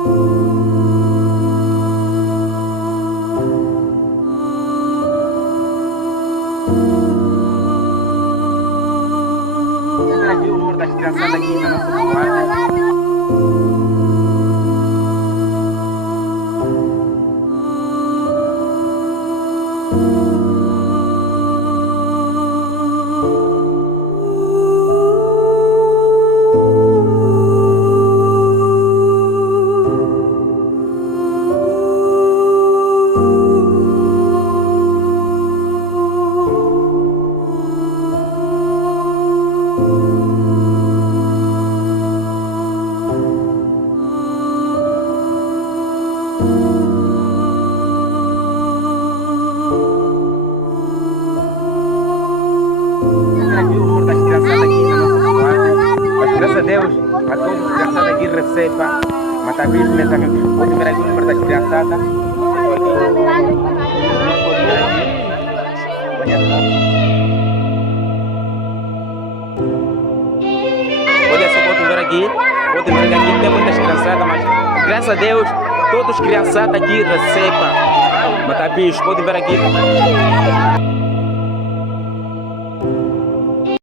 Aqui o número das criançadas aqui na nossa povoada. Aqui o número das criançadas aqui na nossa povoada. Mas graças a Deus, a todos os criançadas aqui recebam. Mas também pode ver aqui o número das criançadas. Olha só, pode ver aqui tem muitas criançadas, mas graças a Deus, todos os criançadas aqui recebam. Mas também pode ver aqui.